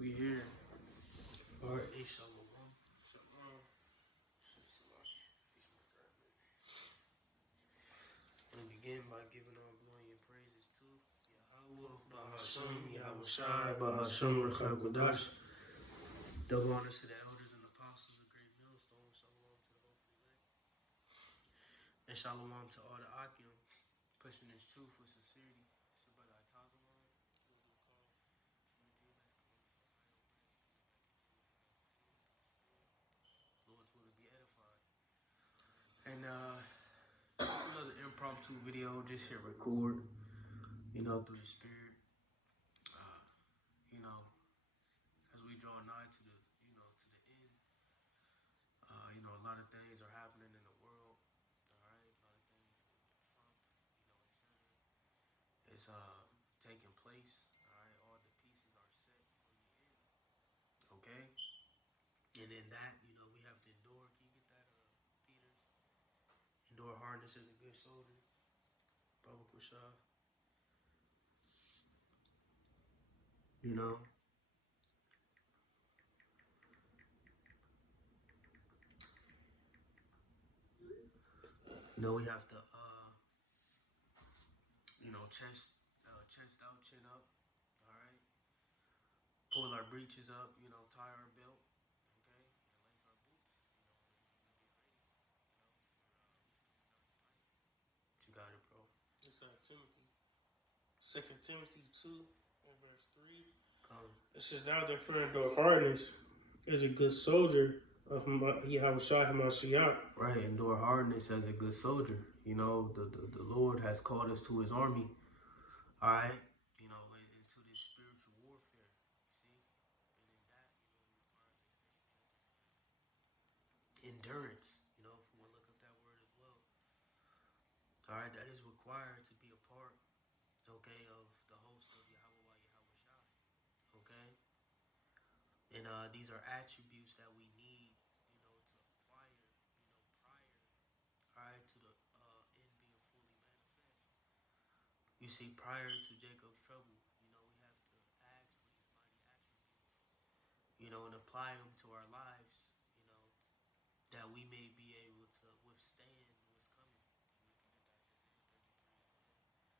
We here. All right. Hey, Shalom. I'm gonna begin by giving all glory and praises to Yahweh, Bahasham, Yahweh Shai, Bahasham, Rechab Kodash. Double honors to the elders and apostles of Great Millstone. Shalom to the hopeful elect. And shalom to all the Akim pushing this truth with sincerity. It's your brother Atazawan. We'll do a call from the GMS Columbus, Ohio branch coming back again with another video through the Spirit. Lord's will to be edified. And it's another impromptu video, just hit record, through the Spirit. As we draw nigh to the, to the end, a lot of things are happening in the world. All right, a lot of things with Trump, etc. It's taking place. All right, all the pieces are set for the end. Okay, and in that, we have to endure. Can you get that, Peters? Endure hardness as a good soldier. Baba Kusha. We have to, chest out, chin up, all right? Pull our breeches up, tie our belt, okay? And lace our boots, and get ready, for what's coming down the pipe. What you got it, bro? It's Timothy. 2 Timothy 2 and verse 3. It says, "Thou therefore endure hardness as a good soldier of Yahweh Shai HaMashiach." Right, endure hardness as a good soldier. The Lord has called us to his army. All right, into this spiritual warfare, you see, and in that, requires a great deal of endurance. If we want to look up that word as well. All right, that is required to be a part, okay, of the host of Yahweh Shai, okay, and these are attributes that we need, to acquire, prior, all right, to the end being fully manifest. You see, prior to Jacob's trouble, we have to ask for these mighty attributes, and apply them to our lives, that we may be able to withstand what's coming. And we can get that Isaiah 33 as well.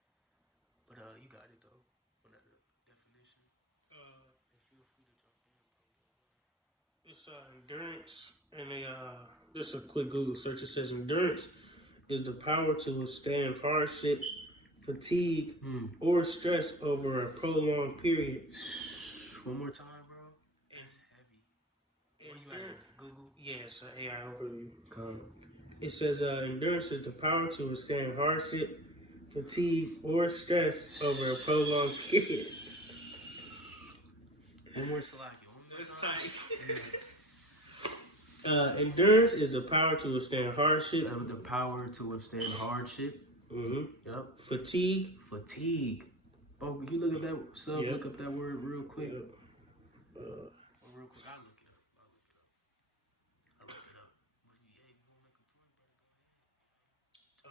But you got it, though, on that definition. And feel free to jump in, bro. It's endurance, and just a quick Google search. It says endurance is the power to withstand hardship, fatigue, or stress over a prolonged period. One more time, bro. It's heavy. Where you at? Google? Yeah, it's an AI overview. Come. It says endurance is the power to withstand hardship, fatigue, or stress over a prolonged period. One more Salaki. That's tight. Endurance is the power to withstand hardship. The power to withstand hardship. Mm-hmm. Yep. Fatigue. Bro, can you look up that Look up that word real quick. Yep. Real quick. I'll look it up.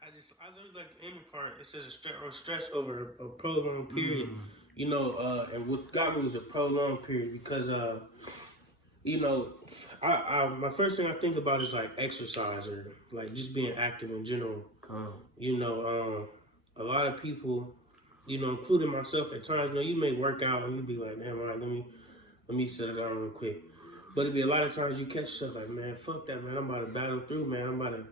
I just like the end part. It says stress over a prolonged period. And what got me was the prolonged period because my first thing I think about is like exercise or like just being active in general. A lot of people, including myself at times, you may work out and you be like, man, all right, let me settle down real quick. But it'd be a lot of times you catch yourself like, man, fuck that, man. I'm about to battle through, man. I'm about to,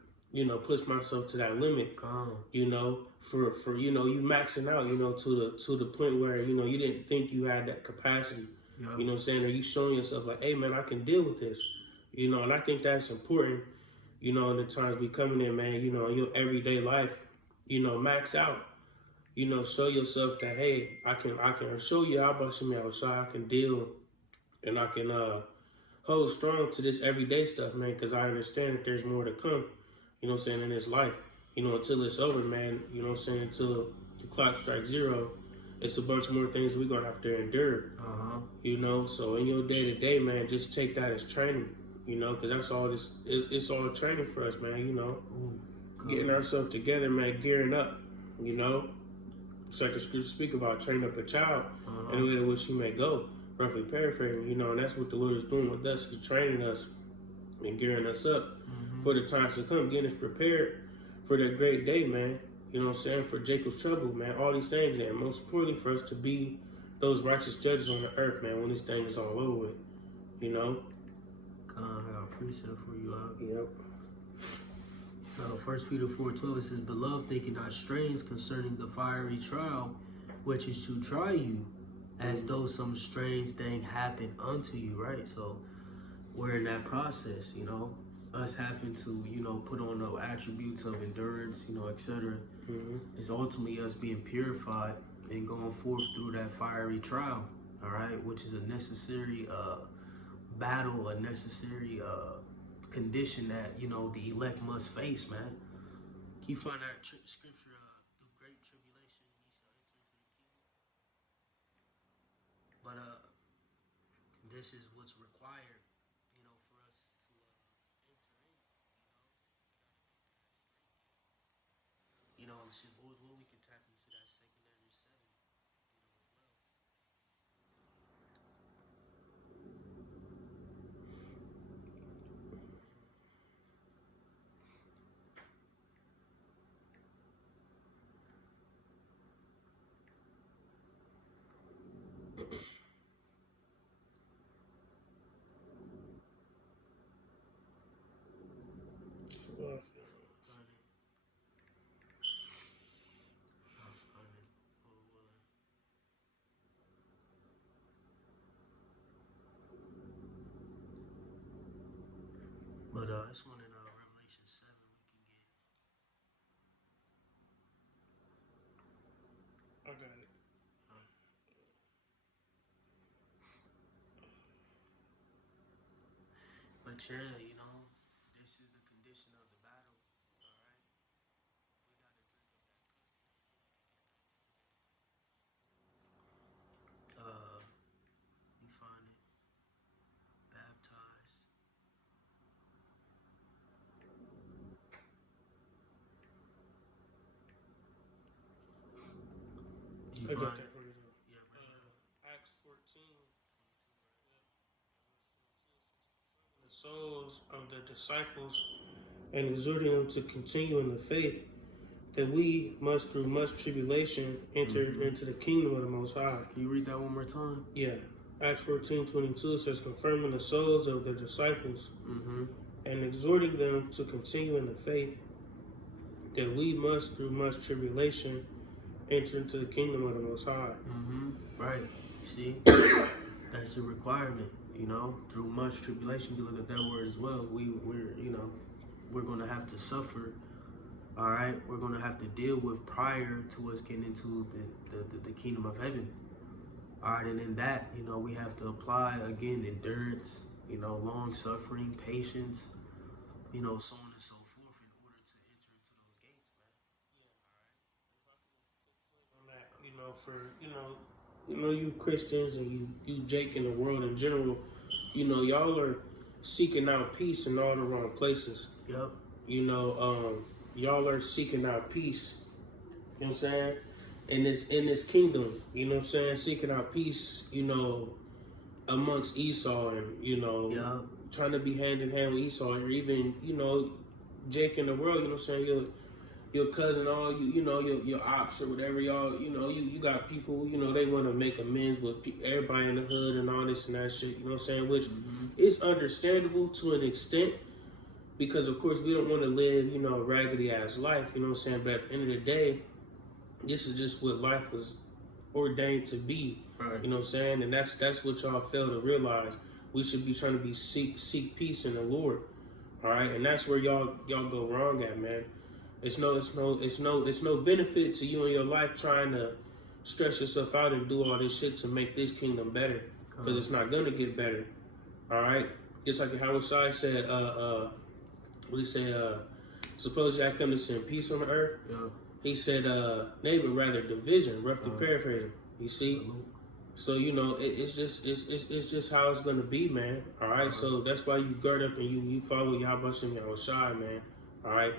push myself to that limit. For you maxing out, to the point where, you didn't think you had that capacity. Yep. You know what I'm saying? Or you showing yourself like, hey, man, I can deal with this. And I think that's important, in the times we coming in, man, in your everyday life, max out. Show yourself that, hey, I can show you how about some I can deal and I can hold strong to this everyday stuff, man, because I understand that there's more to come, in this life, until it's over, man, until the clock strikes zero. It's a bunch more things we're going to have to endure, so in your day-to-day, man, just take that as training, because that's all this is. It's all training for us, man, getting ourselves together, man, gearing up, so like the scripture speak about train up a child in the way in which you may go. Roughly paraphrasing, you know, and that's what the Lord is doing with us. He's training us and gearing us up for the times to come, getting us prepared for that great day, man. You know what I'm saying? For Jacob's trouble, man. All these things, and most importantly for us to be those righteous judges on the earth, man, when this thing is all over with. You know? I got a precept for you out. Yep. 1 Peter 4:12, it says, Beloved, think it not strange concerning the fiery trial, which is to try you, as though some strange thing happened unto you, right? So we're in that process, you know, us having to, you know, put on the attributes of endurance, you know, etc. It's ultimately us being purified and going forth through that fiery trial, all right, which is a necessary battle, a necessary condition that, you know, the elect must face, man. Can you find that scripture, the great tribulation, ye shall enter into the kingdom? But this is what's required, you know, for us to enter in, you know, shit, boys, well, we can tap into that secondary 7, But this one in Revelation 7 we can get. I got it. But yeah, you know, this is the condition of the battle. All right, we got to drink of that cup. You find it, baptized. You I got find that it? for you. Yeah, Acts 14. The souls of the disciples and exhorting them to continue in the faith, that we must through much tribulation enter into the kingdom of the Most High. Can you read that one more time? Yeah. Acts 14:22 says, confirming the souls of the disciples and exhorting them to continue in the faith, that we must through much tribulation enter into the kingdom of the Most High. Right. You see, that's a requirement. You know, through much tribulation, you look at that word as well. We're gonna have to suffer. All right, we're gonna have to deal with prior to us getting into the kingdom of heaven. All right, and in that, you know, we have to apply again endurance, you know, long suffering, patience, you know, so on and so forth, in order to enter into those gates, man. On that, you know, for you Christians and you Jake in the world in general, you know, y'all are seeking out peace in all the wrong places. Yep. You know, y'all are seeking out peace. You know what I'm saying? In this kingdom, you know what I'm saying? Seeking out peace, you know, amongst Esau and, you know, trying to be hand in hand with Esau, or even, you know, Jake in the world, you know what I'm saying? Your cousin, all you know, your ops or whatever, y'all, you know, you got people, you know, they want to make amends with everybody in the hood and all this and that shit, you know what I'm saying? Which is understandable to an extent, because of course we don't want to live, you know, a raggedy ass life, you know what I'm saying? But at the end of the day, this is just what life was ordained to be, right. You know what I'm saying? And that's what y'all fail to realize. We should be trying to seek peace in the Lord, all right? And that's where y'all go wrong at, man. It's no benefit to you in your life trying to stress yourself out and do all this shit to make this kingdom better, because it's not gonna get better. All right, just like how Shai said, what he said, suppose I come to send peace on the earth. Yeah. He said, they would rather division, roughly paraphrasing. You see, so you know it's just how it's gonna be, man. All right, so that's why you guard up and you follow Yahweh Shai, man. All right.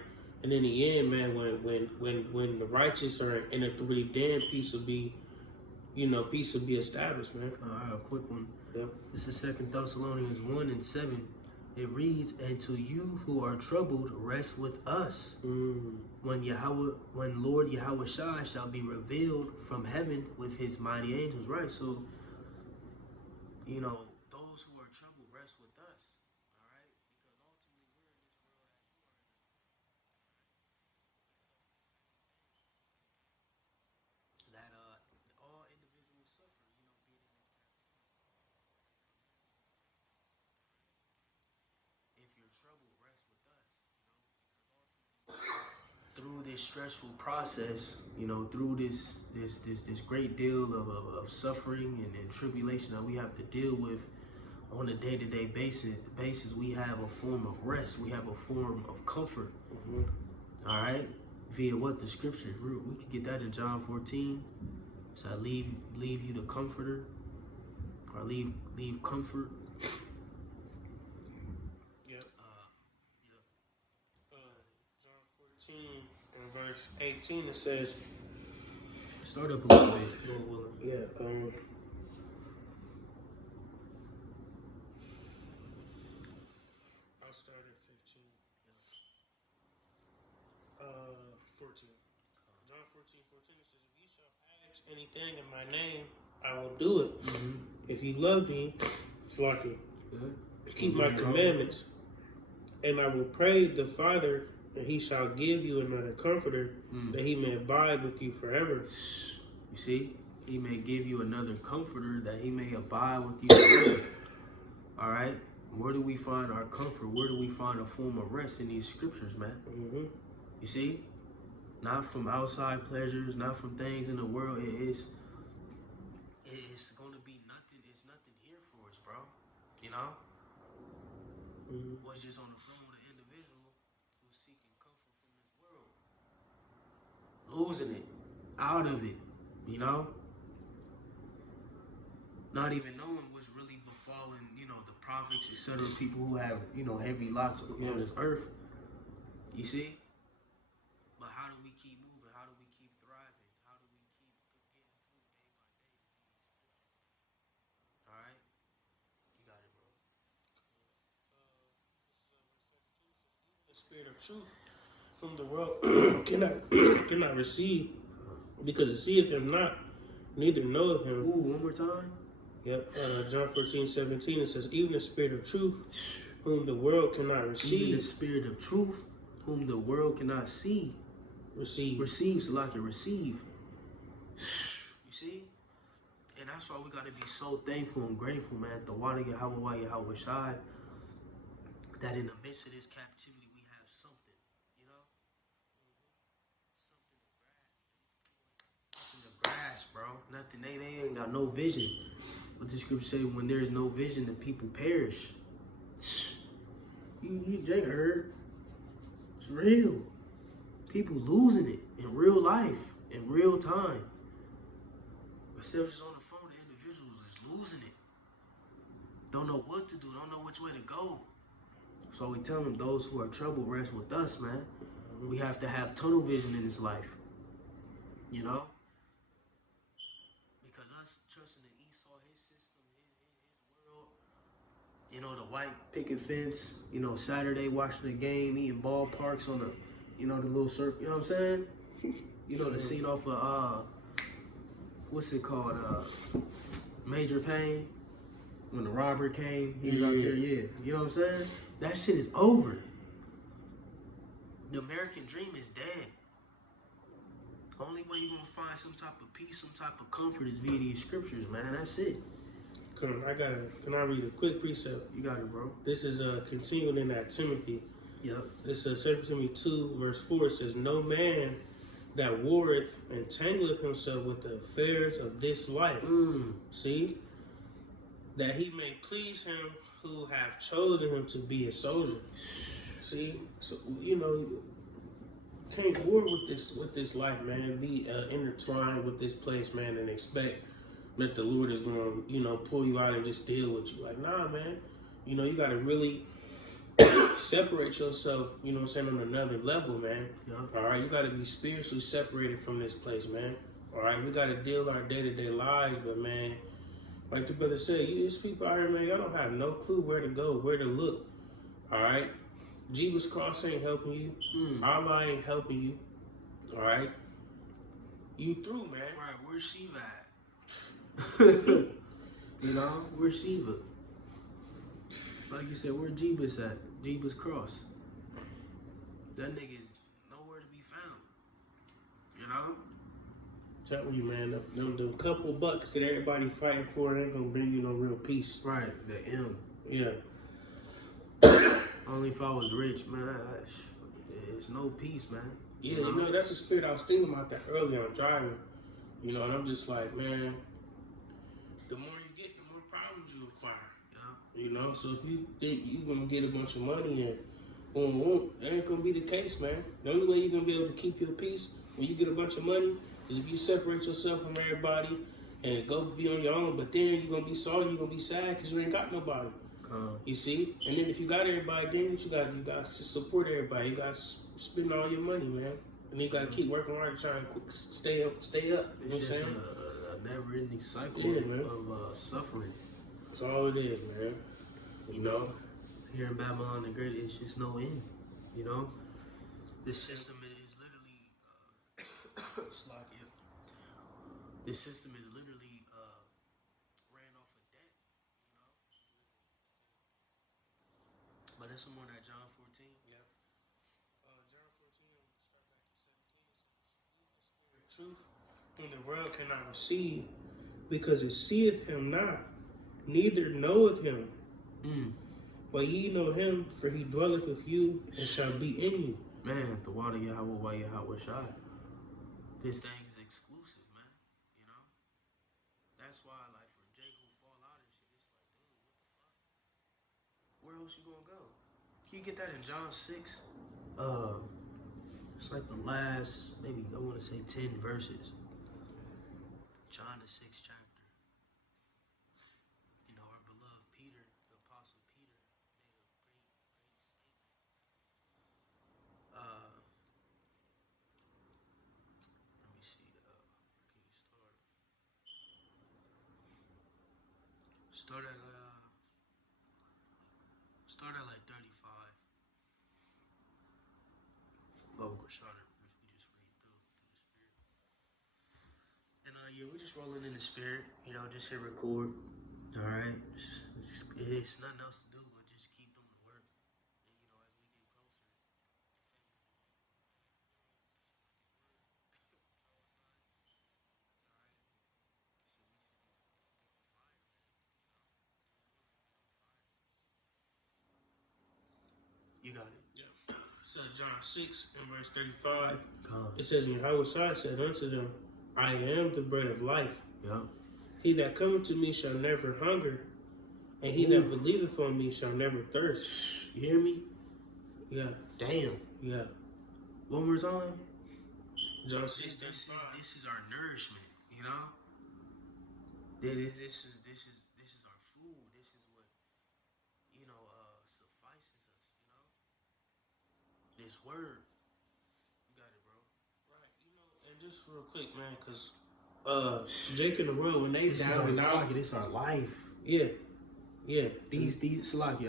And in the end, man, when the righteous are in it, the really damn peace will be peace will be established, man. All right, a quick one. Yep. This is 2 Thessalonians 1:7. It reads, "And to you who are troubled, rest with us, when Lord Yahweh Shai shall be revealed from heaven with his mighty angels." Right, so, those who are troubled, rest with us. All right, because ultimately we're in this world as you are in this world. We suffer the same things. That all individuals suffer, being in this captivity. If you're troubled, rest with us, because ultimately through this stressful process, through this great deal of suffering and tribulation that we have to deal with on a day-to-day basis, we have a form of rest. We have a form of comfort. All right, via what the scriptures. We could get that in John 14. So I leave you the comforter, or leave comfort. John 14 and verse 18, it says, Start up a little bit. I'll start at 15. 14. John 14:14 says, "If you shall ask anything in my name, I will do it. If you love me, keep my commandments, and I will pray the Father, and he shall give you another comforter, that he may abide with you forever." You see, he may give you another comforter that he may abide with you forever. All right, where do we find our comfort? Where do we find a form of rest in these scriptures, man? You see, not from outside pleasures, not from things in the world. It's going to be nothing. It's nothing here for us, bro. What's just on the throne with an individual who's seeking comfort from this world, losing it, out of it, not even knowing what's really befalling, the prophets, etc., people who have, heavy lots on this earth. You see? But how do we keep moving? How do we keep thriving? How do we keep getting through day by day with these scriptures, man? All right? You got it, bro. The Spirit of truth, whom the world cannot receive, because it seeth him not, neither knoweth him. Ooh, one more time. Yep. John 14:17, it says, "Even the Spirit of truth, whom the world cannot receive." Even the Spirit of truth, whom the world cannot see. Receives like it receive. You see? And that's why we got to be so thankful and grateful, man. The water Yahweh Shai, that in the midst of this captivity, we have something, something to grasp, bro. Nothing. They ain't got no vision. But the scripture say, when there is no vision, the people perish. You JHR. It's real. People losing it in real life, in real time. Instead of just on the phone, the individuals is losing it. Don't know what to do, don't know which way to go. So we tell them, those who are troubled, rest with us, man. We have to have tunnel vision in this life. Because us trusting in Esau, his system, his world, the white picket fence, Saturday watching the game, eating ballparks on the, the little circle, you know what I'm saying? The scene off of, what's it called? Major Payne. When the robber came, he was out there, You know what I'm saying? That shit is over. The American dream is dead. Only way you're going to find some type of peace, some type of comfort is via these scriptures, man. That's it. Can I read a quick precept? You got it, bro. This is continuing in that Timothy. Yep. This is 2 Timothy 2, verse 4. It says, "No man that warreth entangleth himself with the affairs of this life." See? That he may please him who have chosen him to be a soldier. See? So, can't war with this life, man. Be intertwined with this place, man, and expect that the Lord is going to, pull you out and just deal with you. Like, nah, man. You got to really separate yourself, on another level, man. Yeah. All right? You got to be spiritually separated from this place, man. All right, we got to deal our day-to-day lives, but man, like the brother said, there's people out here, man, y'all don't have no clue where to go, where to look. All right, Jesus Cross ain't helping you. Allah ain't helping you. All right, you through, man. Right, where's Shiva at? You know, where's Shiva? Like you said, where Jeebus at? Jeebus Cross. That nigga's nowhere to be found. You know? Telling you, man, them couple bucks that everybody fighting for ain't gonna bring you no real peace. Right, the M. Yeah. Only if I was rich, man. There's no peace, man. Yeah, you know, that's the spirit I was thinking about that earlier. I'm driving, you know, and I'm just like, man, the more you get, the more problems you acquire. Yeah. You know, so if you think you're gonna get a bunch of money and boom, that ain't gonna be the case, man. The only way you're gonna be able to keep your peace when you get a bunch of money is if you separate yourself from everybody and go be on your own. But then you're gonna be sorry, you're gonna be sad because you ain't got nobody. You see? And then if you got everybody, then you got to support everybody. You got to spend all your money, man. And you got to keep working hard to try and stay up. It's you know what I'm just saying? a never-ending cycle of suffering. That's all it is, man. You know? Here in Babylon the Great, it's just no end. You know? This system is literally... This system is literally ran off of debt. You know? But that's some more that John 14. Yeah. John 14, start back to 17. Truth, whom the world cannot receive, because it seeth him not, neither knoweth him. But ye know him, for he dwelleth with you and shall be in you. Man, the water Yahweh, why Yahweh Shai. This thing is exclusive, man. You know? That's why, like, for Jacob fall out and shit, it's like, dude, what the fuck? Where else you gonna go? Can you get that in John 6? It's like the last, maybe, I want to say 10 verses. John the 6th chapter. You know, our beloved Peter, the Apostle Peter, made a great statement. Let me see, where can you start? Start at like 35. Oh, we just read through the spirit. And yeah, we're just rolling in the spirit, you know, just hit record. Alright. It's nothing else to do but just keep doing the work. And you know, as we get closer, you got it. Yeah. So John 6 and verse 35, it says, and Yahweh said unto them, I am the bread of life. Yeah. He that cometh to me shall never hunger, and he that believeth on me shall never thirst. You hear me? Yeah. Damn. Yeah. One more time. John 6, This is our nourishment, you know? This is our food. This is what, you know, suffices us, you know? This word. You got it, bro. Right. You know, and just real quick, man, because Jake and the World, when they down and out, this our life. yeah. These Salaki,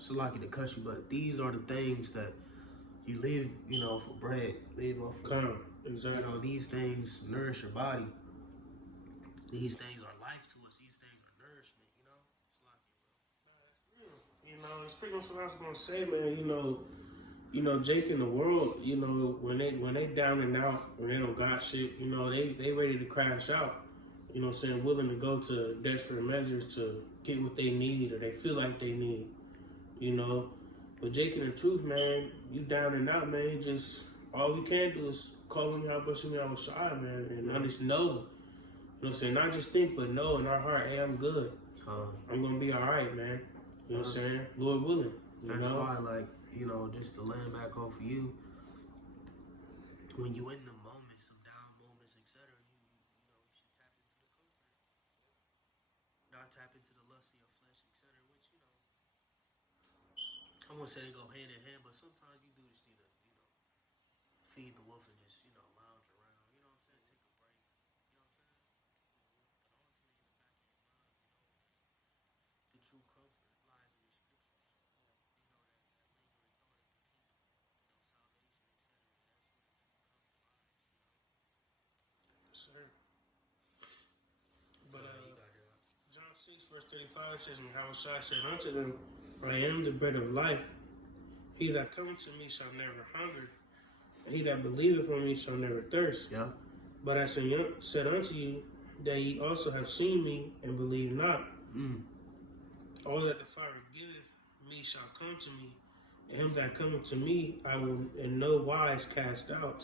Salaki to cut you, but these are the things that you live, you know, for bread, live off of. Exactly. You know, these things nourish your body. These things are life to us. These things are nourishment, you know? Salaki, bro. No, that's real. You know, it's pretty much what I was gonna say, man. You know, Jake and the World, you know, when they down and out, when they don't got shit, you know, they ready to crash out. You know what I'm saying? Willing to go to desperate measures to get what they need or they feel like they need. You know? But Jake and the Truth, man, you down and out, man. Just all we can do is call him how much I was shy, man, and just know. You know what I'm saying? Not just think, but know in our heart, hey, I'm good. I'm gonna be all right, man. You know what I'm saying? Lord willing. That's why, like, you know, just to land back off of you, when you in the moments of down moments, etc., you should tap into the comfort. Not tap into the lust of your flesh, etc., which, you know, I won't say they go hand in hand, but sometimes you do just need to, you know, feed the wolf and just, you know, lounge around, you know what I'm saying? Take a break. sir. But John 6, verse 35 says, and Yahushua said unto them, I am the bread of life. He that cometh to me shall never hunger, and he that believeth on me shall never thirst. Yeah. But I said unto you that ye also have seen me and believe not. All that the Father giveth me shall come to me, and him that cometh to me I will in no wise cast out.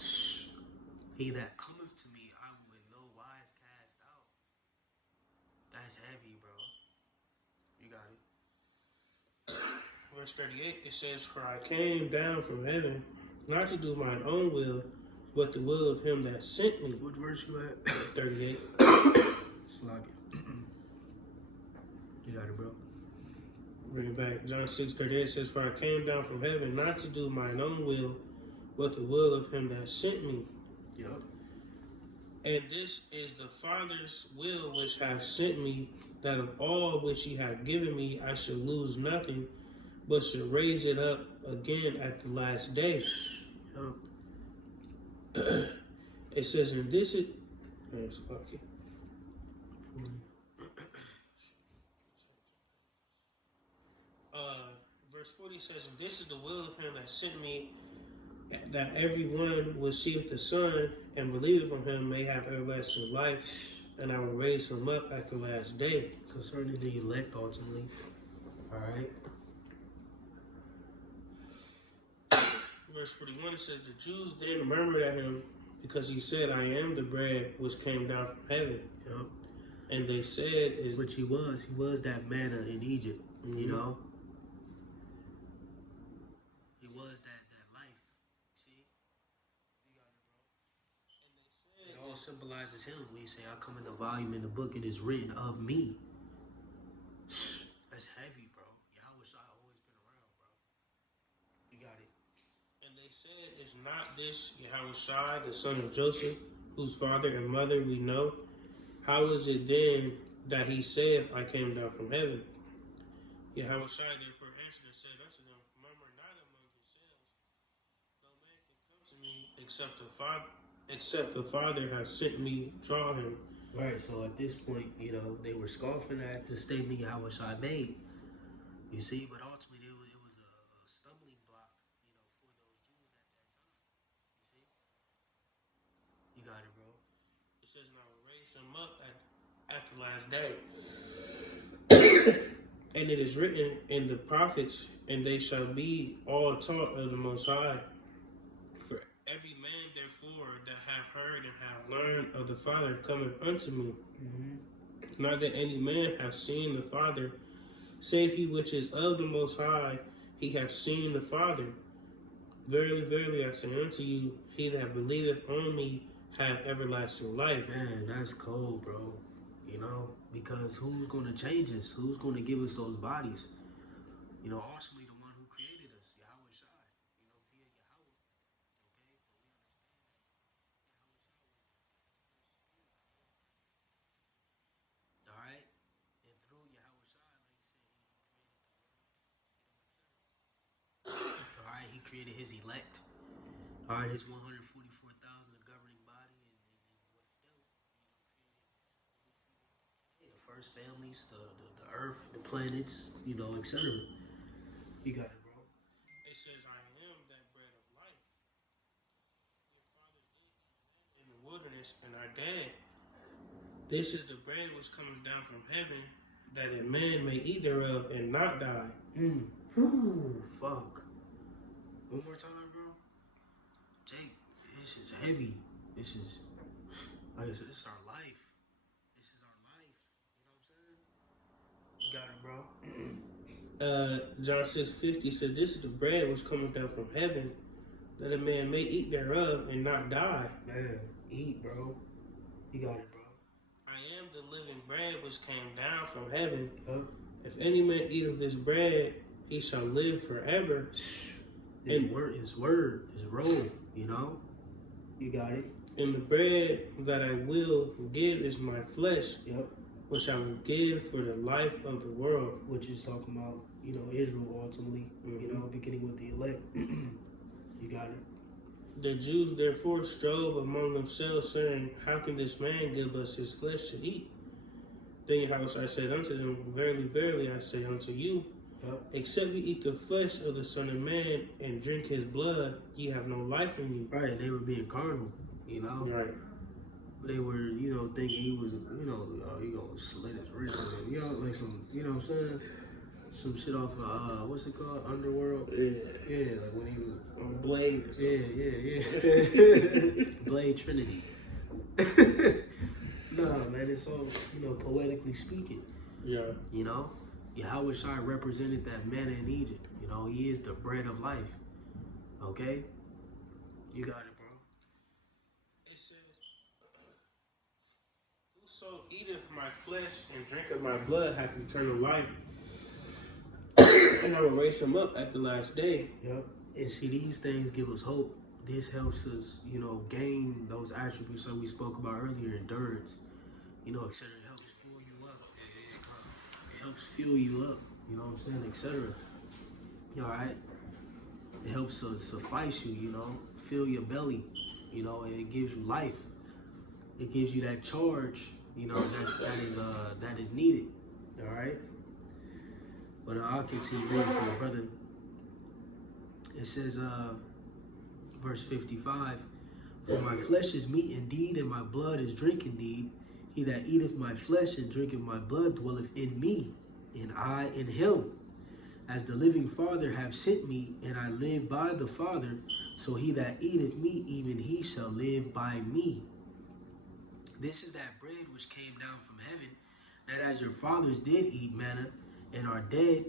He that cometh to me, I will in no wise cast out. That's heavy, bro. You got it. Verse 38, it says, for I came down from heaven, not to do mine own will, but the will of him that sent me. What verse you at? 38. Slug it. You got it, bro. Bring it back. John 6:38 says, for I came down from heaven, not to do mine own will, but the will of him that sent me. Yep. And this is the Father's will which hath sent me, that of all which he hath given me I shall lose nothing, but shall raise it up again at the last day. Yep. It says, and this is... Okay. Verse 40 says, and this is the will of him that sent me, that everyone will see the Son and believe on him may have everlasting life, and I will raise him up at the last day. Concerning the elect, ultimately. All right. Verse 41, it says, the Jews then murmured at him because he said, I am the bread which came down from heaven. Yep. And they said, is which he was. He was that manna in Egypt, you know? He was that life. See? You got it, bro. And they said, it all symbolizes him. When you say, I come in the volume in the book, it is written of me. That's heavy, bro. Yahushua always been around, bro. You got it. And they said, is not this Yahushua, the son of Joseph, whose father and mother we know? How is it then that he saith, I came down from heaven? Yahushua therefore answered and said unto them, murmur not among yourselves. No man can come to me except the Father has sent me, draw him. Right, so at this point, you know, they were scoffing at the statement Yahushua made. You see, but ultimately it was a stumbling block, you know, for those Jews at that time. You see? You got it, bro. It says, now raise him up at the last day. And it is written in the prophets, and they shall be all taught of the Most High. For every man, therefore, that hath heard and hath learned of the Father cometh unto me. Not that any man hath seen the Father, save he which is of the Most High, he hath seen the Father. Verily, verily, I say unto you, he that believeth on me hath everlasting life. Man, that's cold, bro. You know, because who's going to change us? Who's going to give us those bodies? You know, ultimately the one who created us, Yahushua, you know, via Yahweh. Okay? But we understand that Yahushua was the first spirit created by God. All right? And through Yahushua, like you said, he created the worlds, you know, etc. All right? He created his elect. All right? His 144,000 governing body, and with them, you know, created the first families, the earth, the planets, you know, etc. You got it, bro. It says, I am that bread of life. Your fathers did eat manna in the wilderness and are dead. This is the bread which cometh down from heaven, that a man may eat thereof and not die. Ooh, fuck. One more time, bro. Jake, this is heavy. This is, like I said, this is our life. This is our life. You know what I'm saying? You got it, bro. John 6:50 says, this is the bread which cometh down from heaven, that a man may eat thereof and not die. Man, eat, bro. You got it, bro. I am the living bread which came down from heaven. Huh? If any man eat of this bread, he shall live forever. His word, his roll, you know? You got it. And the bread that I will give is my flesh, Yep. which I will give for the life of the world. Which is talking about, you know, Israel ultimately, you know, beginning with the elect. You got it. The Jews therefore strove among themselves, saying, how can this man give us his flesh to eat? Then Yahweh said unto them, verily, verily, I say unto you, except you eat the flesh of the Son of Man and drink his blood, ye have no life in you. Right, they were being carnal, you know? Right. They were, thinking he was, he gonna slit his wrist with him. Like some, what I'm saying? Some shit off of, what's it called? Underworld? Yeah, like when he was on Blade or something. Yeah. Blade Trinity. No, man, it's all, poetically speaking. Yeah. Yahweh Shai represented that manna in Egypt. He is the bread of life. Okay? You got it, bro. It says, whoso eateth my flesh and drinketh my blood hath eternal life, and I will raise him up at the last day. Yep. And see, these things give us hope. This helps us, gain those attributes that we spoke about earlier, endurance, etc. It helps fuel you up. It helps fuel you up, you know what I'm saying, etc. All right? It helps suffice you, fill your belly, and it gives you life. It gives you that charge, that is needed. All right? But I'll continue reading for you, brother. It says, verse 55, for my flesh is meat indeed, and my blood is drink indeed. He that eateth my flesh and drinketh my blood dwelleth in me, and I in him. As the living Father hath sent me, and I live by the Father, so he that eateth me, even he shall live by me. This is that bread which came down from heaven, that as your fathers did eat manna, and are dead,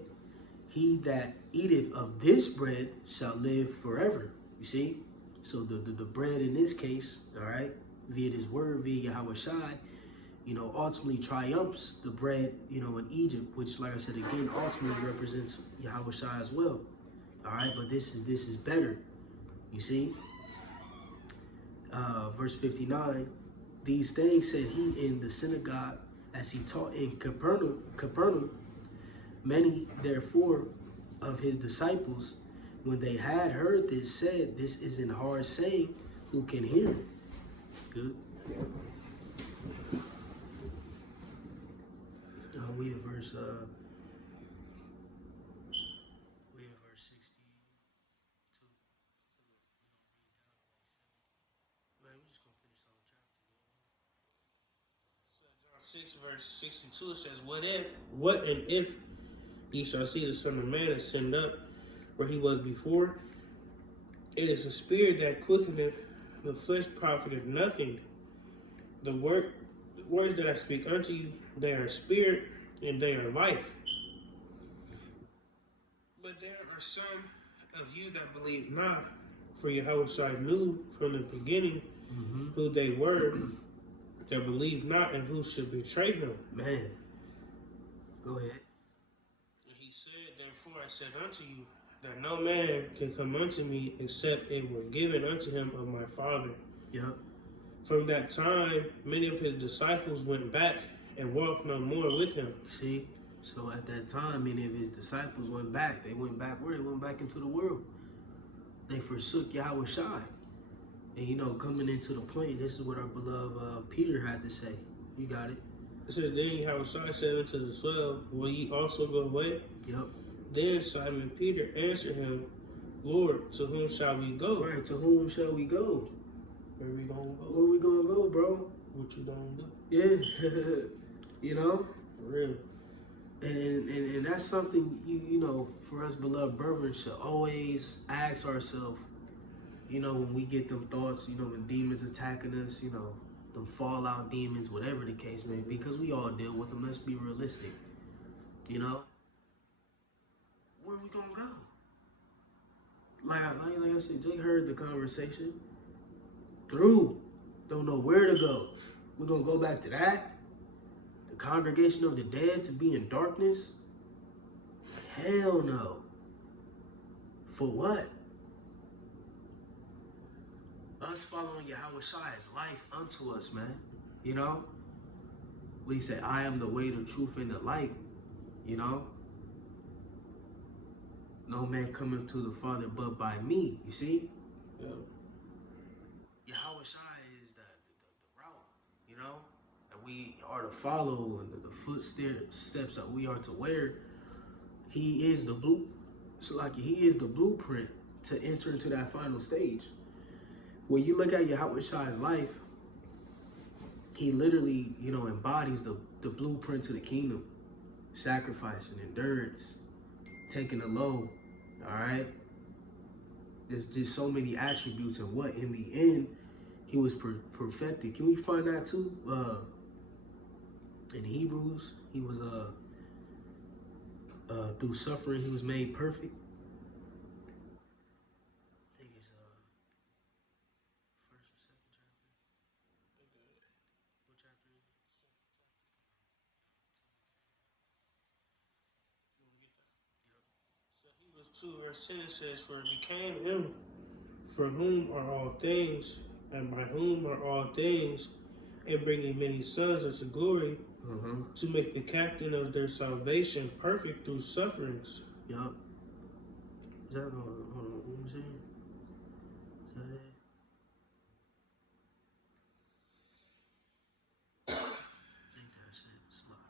he that eateth of this bread shall live forever. You see? So the bread in this case, all right, via this word, via Yahweh Shai, ultimately triumphs the bread, in Egypt, which, like I said again, ultimately represents Yahweh Shai as well. All right, but this is better. You see? Verse 59, these things said he in the synagogue as he taught in Capernaum. Many, therefore, of his disciples, when they had heard this, said, this is an hard saying, who can hear it? Good. We in verse 62. Man, we're just gonna finish the whole chapter. John 6 verse 62, it says, what and if ye shall see the Son of Man ascend up where he was before? It is a spirit that quickeneth, the flesh profiteth nothing. The words that I speak unto you, they are spirit and they are life. But there are some of you that believe not, for Yahweh Shai knew from the beginning who they were that believed not and who should betray him. Man, go ahead. And he said, therefore I said unto you, that no man can come unto me except it were given unto him of my Father. Yep. From that time, many of his disciples went back and walked no more with him. See? So at that time, many of his disciples went back. They went back where? They went back into the world. They forsook Yahweh Shai. And, coming into the point, this is what our beloved Peter had to say. You got it. It says, then Yahweh Shai said unto the 12, will ye also go away? Yep. Then Simon Peter answered him, Lord, to whom shall we go? Right, to whom shall we go? Where we gonna go? Where we gonna go, bro? What you gonna do? Yeah. For real. And that's something, for us beloved brethren should always ask ourselves, when we get them thoughts, when demons attacking us, them fallout demons, whatever the case may be, because we all deal with them. Let's be realistic. Where are we gonna go? Like I said, Jay heard the conversation. Through. Don't know where to go. We're gonna go back to that? The congregation of the dead to be in darkness? Hell no. For what? Us following Yahweh Shai is life unto us, man. What he said, I am the way, the truth, and the light. No man cometh to the Father but by me. You see? Yeah. Shai is the route, you know, that we are to follow, and the footsteps that we are to wear. He is the blue. So like he is the blueprint to enter into that final stage. When you look at Yahweh Shai's life, he literally, you know, embodies the blueprint to the kingdom. Sacrifice and endurance, taking the low, all right? There's just so many attributes, and what in the end, he was perfected. Can we find that too? In Hebrews, he was, through suffering, he was made perfect. I think it's, first or second chapter. What chapter is it? So Hebrews 2 verse 10 says, "For it became him for whom are all things, and by whom are all things, and bringing many sons unto glory, to make the captain of their salvation perfect through sufferings." Yup. Is that, hold on, what was it? Is that it? I think that's it. It's locking.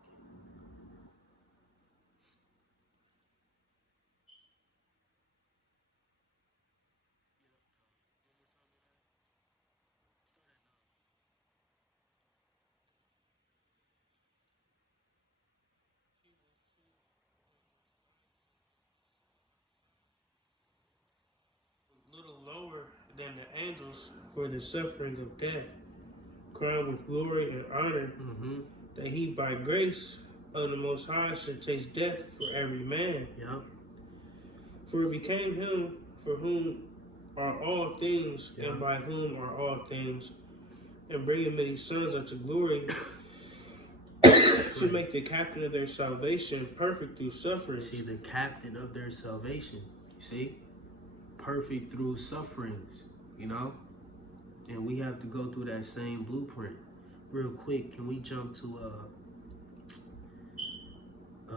Little lower than the angels for the suffering of death, crowned with glory and honor, that he by grace of the Most High should taste death for every man. Yep. For it became him for whom are all things, and by whom are all things, and bringing many sons unto glory, to make the captain of their salvation perfect through suffering. See, the captain of their salvation. You see? Perfect through sufferings, you know? And we have to go through that same blueprint. Real quick, can we jump to I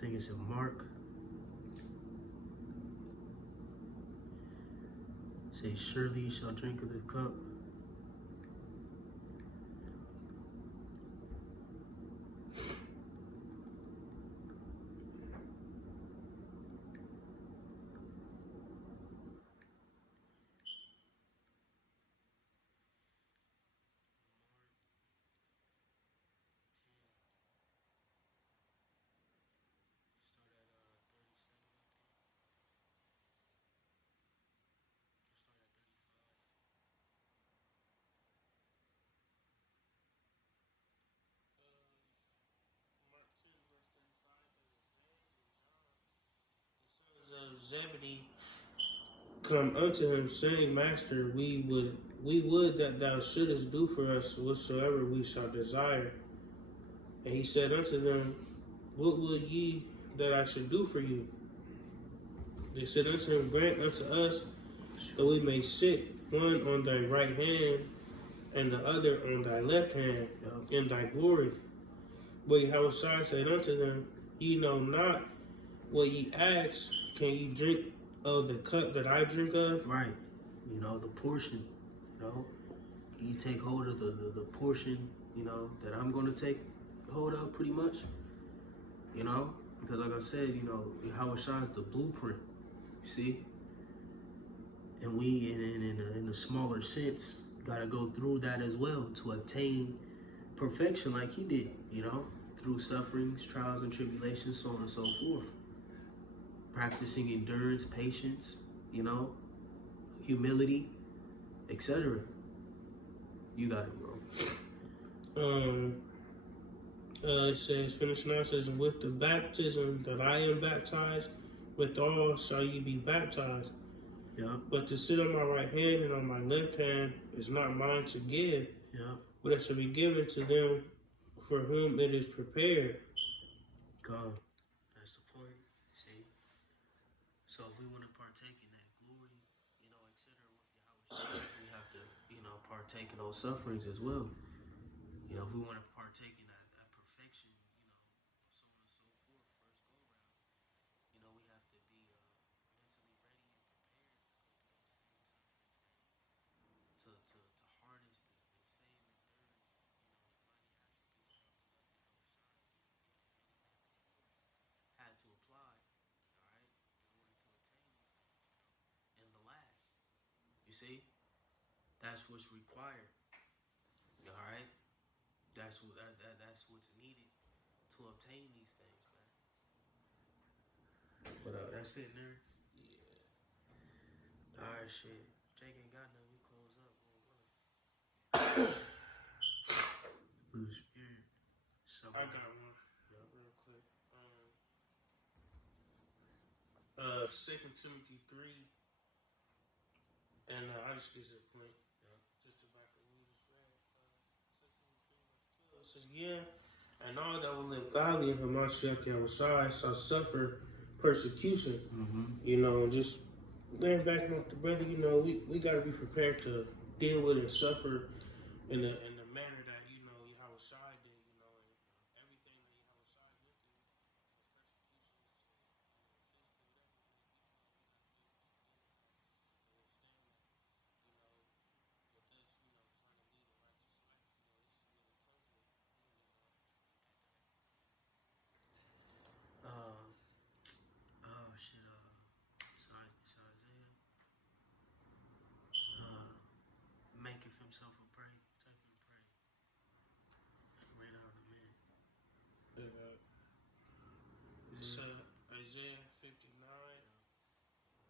think it's in Mark. Say, surely you shall drink of the cup. Of Zebedee come unto him, saying, Master, we would that thou shouldest do for us whatsoever we shall desire. And he said unto them, What would ye that I should do for you? They said unto him, Grant unto us that we may sit one on thy right hand and the other on thy left hand in thy glory. But Yahushua said unto them, Ye know not what ye ask. Can ye drink of the cup that I drink of? Right. You know, the portion, you know. Can you take hold of the portion, you know, that I'm going to take hold of pretty much? You know? Because like I said, you know, Yahushua is the blueprint, you see? And we, in a smaller sense, got to go through that as well to attain perfection like he did, you know? Through sufferings, trials, and tribulations, so on and so forth. Practicing endurance, patience, you know, humility, etc. You got it, bro. It says, finish now, it says, with the baptism that I am baptized, withal shall ye be baptized. Yeah. But to sit on my right hand and on my left hand is not mine to give, but it shall be given to them for whom it is prepared. God, that's the point. See? So if we want to partake in that glory, you know, etc., with Yahweh, we have to, you know, partake in those sufferings as well. You know, if we want to partake in that perfection, you know, so on and so forth, first go around, you know, we have to be You see, that's what's required. All right, that's what's needed to obtain these things, man. But that's it, nerd. All right, shit. Jake ain't got nothing. We close up. Blue Spirit. I got one. Yep. Real quick. 2 Timothy 3. And I just get to the point. Just to back up what we just read. 2 Timothy 3 verse 12. It says, yeah, and all that will live godly in Hamashiach Yahushua shall suffer persecution. You know, just laying back off the brother, you know, we got to be prepared to deal with and suffer in the manner that, you know, Yahushua did, you know, and everything that Yahushua went through for persecutions to, you know, physically, whatever it may be, you know, we got to be able to deal with that and withstand that, you know, with us, you know, trying to lead a righteous life, you know, this is what it comes with, you know. Oh shit. Isaiah. Maketh himself a prey. Type of prey. Right out of the man. It's Isaiah 59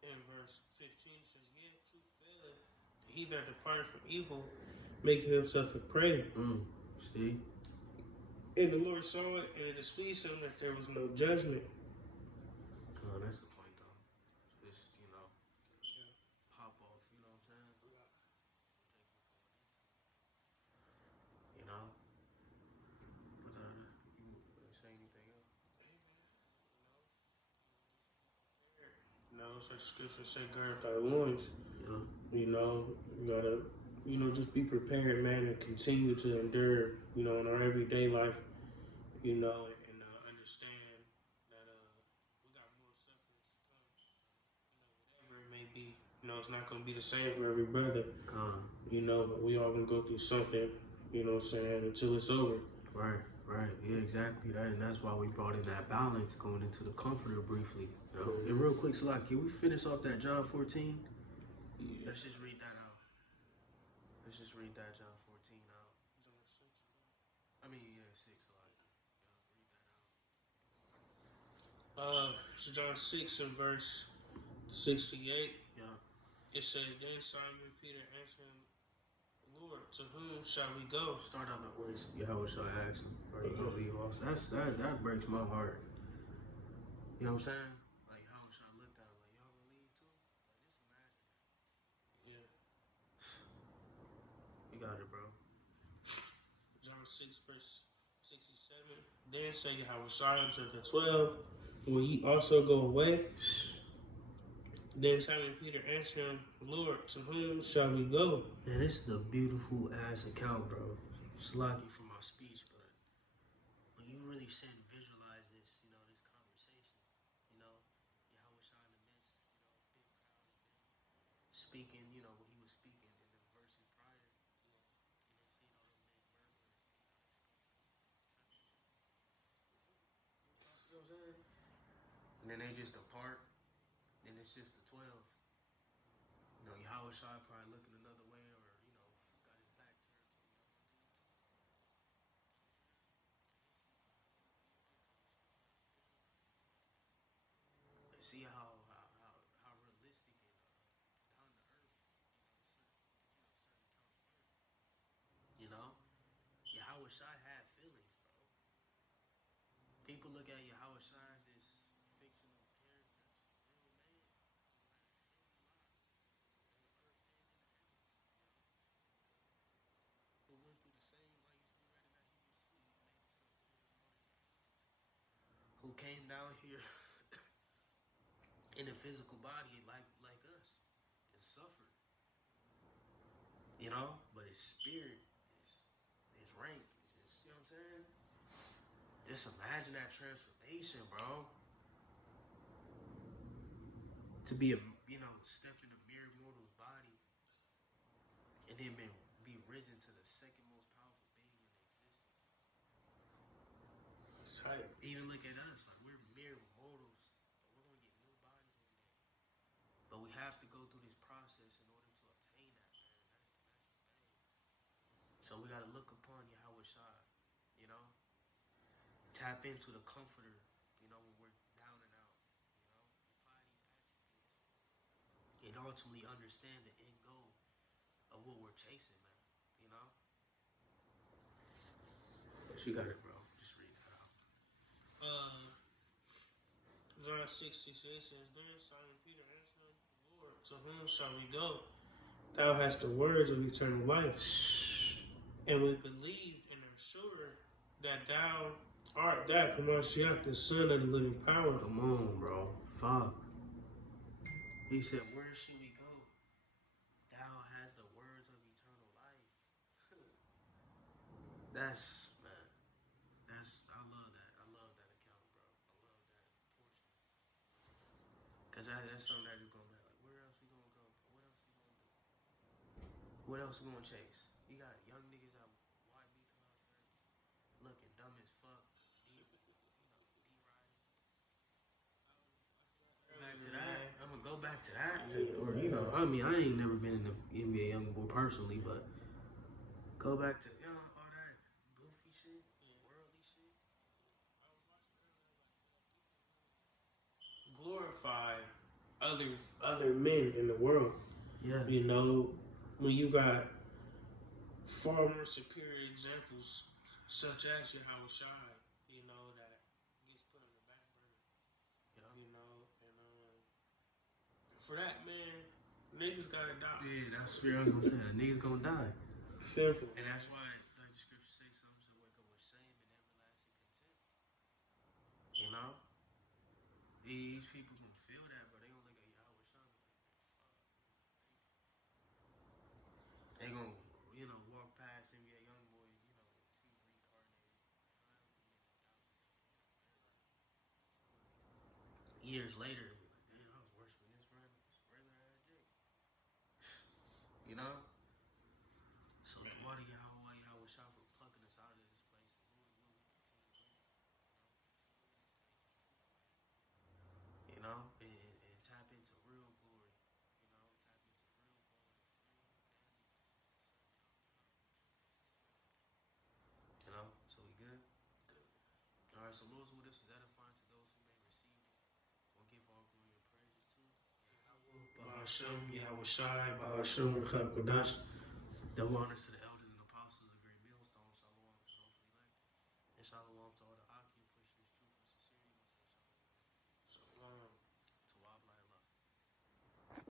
and verse 15 says, yeah, truth faileth. He that departed from evil maketh himself a prey. See? And the Lord saw it, and it displeased him that there was no judgment. Oh, that's the point, though. Just, you know, pop off, you know what I'm saying? You know? But, you say anything else? You know, such scripture say, gird thy loins. Yeah. You know, you gotta, you know, just be prepared, man, and continue to endure, you know, in our everyday life, you know, and understand that we got more sufferings to come. You know, whatever it may be, you know, it's not gonna be the same for every brother. You know, but we all gonna go through something, you know what I'm saying, until it's over. Right. Yeah, exactly. And that's why we brought in that balance going into the comforter briefly. You know? And real quick, Salak, can we finish off that John 14? Yeah. Let's just read that out. Let's just read that John 14 out. I mean, yeah, 6, Salak. Yeah, read that out. It's John 6 and verse 68. Yeah. It says, then Simon Peter answered him, Lord, to whom shall we go? Start out that words. Yahweh shall ask him. Are you gonna leave also? That breaks my heart. You know what I'm saying? Like Yahweh shall look down like y'all gonna leave too? Like just imagine that. Yeah. You got it, bro. John 6 verse 67. Then say Yahushua to the 12, will ye also go away? Then Simon Peter answered him, Lord, to whom shall we go? Man, this is a beautiful ass account, bro. It's lucky for my speech, but when you really sit and visualize this, you know, this conversation, you know, Yahweh shot in the midst, you know, big crowd and then speaking, you know, what he was speaking in the verses prior, you know, and then seeing all them men murmur, you know, what I'm saying? And then they just depart, and it's just the 12. You know, Yahweh Shai probably looking another way or, you know, got his back turned to him. And see how realistic and down to earth, certain accounts were. You know? Yahweh Shai had feelings, bro. People look at Yahweh Shai as this fictional character, real man. Who went through the same, like we read in that Hebrews 2, he made himself bitter and who came down here in a physical body like us and suffered, you know, but his spirit, his rank, is just, you know what I'm saying? Just imagine that transformation, bro. To be you know, step in a mere mortal's body and then be risen to the second most powerful being in existence. It's tight. Even look at us, like we're mere mortals, but we're gonna get new bodies one day. But we have to go through this process in order to obtain So we gotta look upon Yahweh Shai, you know? Tap into the comforter, you know, when we're down and out, you know? Apply these attributes and ultimately understand the end goal of what we're chasing, man, you know? She got it, bro. Just read that out. John 6:68 says, Then Simon Peter answered him, Lord, to whom shall we go? Thou hast the words of eternal life. And we believed and are sure that thou art that Hamashiach, the Son of the living power. Come on, bro. Fuck. He said, where should we go? Thou has the words of eternal life. That's, man. I love that. I love that account, bro. I love that portion. Because that's something that you're going to be like, where else we going to go? What else we going to do? What else we going to chase? You got young niggas at YB concerts looking dumb as fuck. Back to that. I'm gonna go back to that. Or you know, I mean, I ain't never been in the NBA YoungBoy personally, but go back to all that goofy shit, worldly shit. Glorify other men in the world. Yeah. You know, when you got far more superior examples, such as Yahweh Shai, you know, that gets put on the back burner. Yeah. You know, and for that, man, niggas gotta die. Yeah, that's what I was gonna say. Niggas gonna die. Simple. And that's why like the scripture say something to wake up with shame and everlasting contempt. You know? These people gonna feel that, but they gonna look at Yahweh Shai like, fuck. They gonna, you know, walk past NBA YoungBoy, you know, see reincarnated. Years later, be like, damn, I was worshiping this regular ass Jake. You know? So why do Yahweh Shai for plucking us out of this place? And Lord, will we continue in it? You know, and tap into real glory. You know, tap into real boldness, real manliness, sincerity, and power. You know, so we good? Good. All right, so Lord's will this is edifying to those who may receive it. We'll give all glory and praises to Bahashem, Yahweh Shai, Bahashem, Chakodash. double honors to the elders and apostles of the great millstone. Shalom to those who elect. And shalom to all the Akim.